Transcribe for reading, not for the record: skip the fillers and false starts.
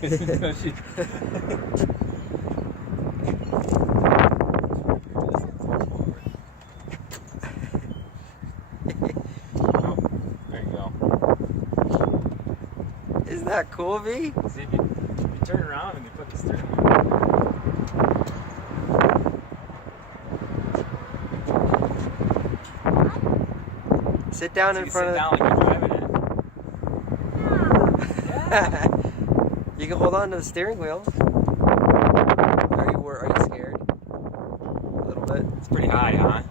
There you go. Isn't that cool, V? See, if you turn around and you put the steering wheel. Sit down in front of. Sit down like you're driving it. Yeah. You can hold on to the steering wheel. Are you scared? A little bit. It's pretty high, huh?